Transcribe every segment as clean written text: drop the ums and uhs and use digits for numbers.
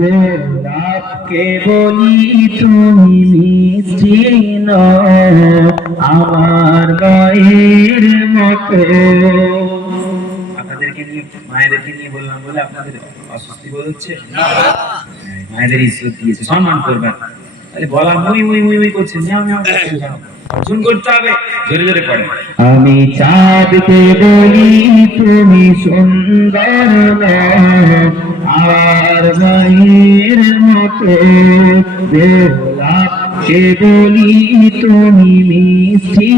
গোলাপকে বলি তুমি মিষ্টি আমার মায়ের মতো। আপনাদেরকে নিয়ে মায়েদেরকে নিয়ে বললাম বলে আপনাদের অস্বস্তি বোধ হচ্ছে? মায়েদের ইজ্জত দিয়েছে, সম্মান করবেন। তাহলে বলা মুই মুই মুই মুই করছেন, অর্জন করতে হবে, জোরে জোরে পড়ে। আমি চাঁদকে বলি তুমি সুন্দর আর মায়ের মতো। গোলাপকে বলি তুমি মিষ্টি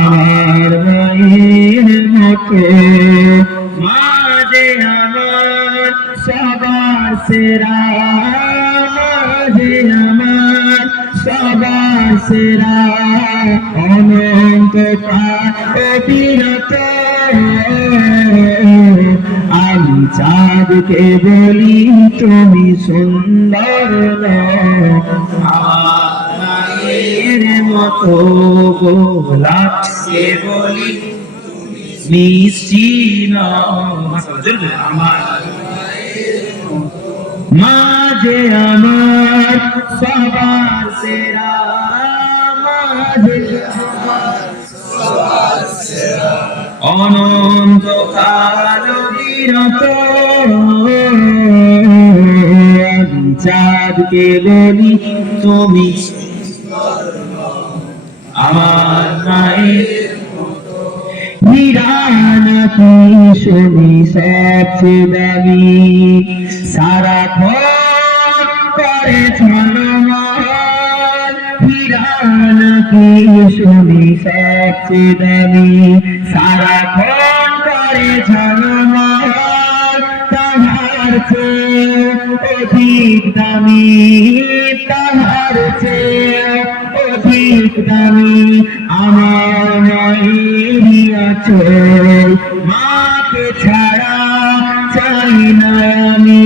আমার মায়ের মতো। মা যে আমার সবার সেরা, মা যে আমার সবার সেরা, অনন্ত অবিরত। আমি চাঁদকে বলি তুমি সুন্দর আমার মায়ের মতো। গোলাপকে বলি মিষ্টি আমার মা যে আমার সবার সেরা, মা যে অনন্ত কাল বিরত। আমি চাঁদকে বলি তুমি আমার মায়ের হীরা নাকি শুনি সবচেয়ে দামি, সারাক্ষণ করে ঝলমল। হীরা নাকি শুনি সবচেয়ে দামি, সারাক্ষণ করে ঝলমল। তাহার চেয়ে অধিক দামি, তাহার চেয়ে অধিক দামি আমার মায়েরই আঁচল। মাকে ছাড়া চাই না আমি,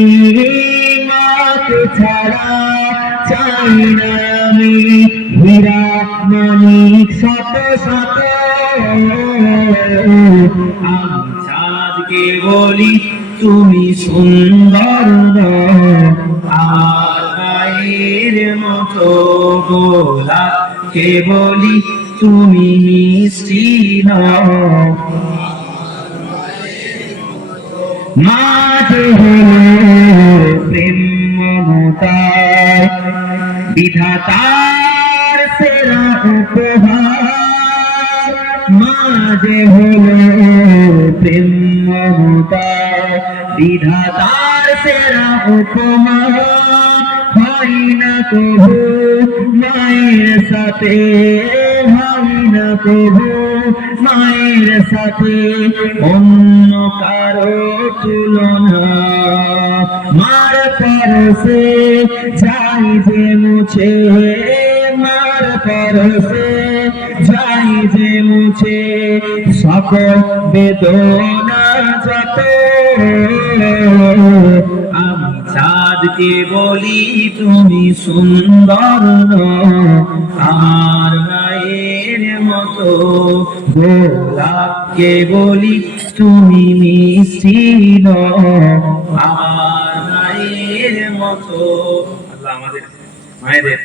মাকে ছাড়া চাই না আমি। হীরা মানিক শত শত, আমি চাঁদকে বলি তুমি সুন্দর আমার মায়ের মতো। গোলাপকে বলি তুমি মিষ্টি মা যে হলো প্রেম মমতার বিধাতার সেরা উপহার। মা যে হলো প্রেম মমতার বিধাতার সেরা উপহার। হয় না কবু মায়ের সাথে, হয় না কবু মায়ের সাথে অন্য কারো তুলনা। মার পরশে যাই যে মুছে, মার পরশে যাই যে মুছে সকল বেদনা যত। আমি চাঁদকে বলি তুমি সুন্দর আমার মায়ের মতো। গোলাপকে বলি তুমি মিষ্টি আমার মায়ের মতো। আল্লাহ আমাদের মায়েদের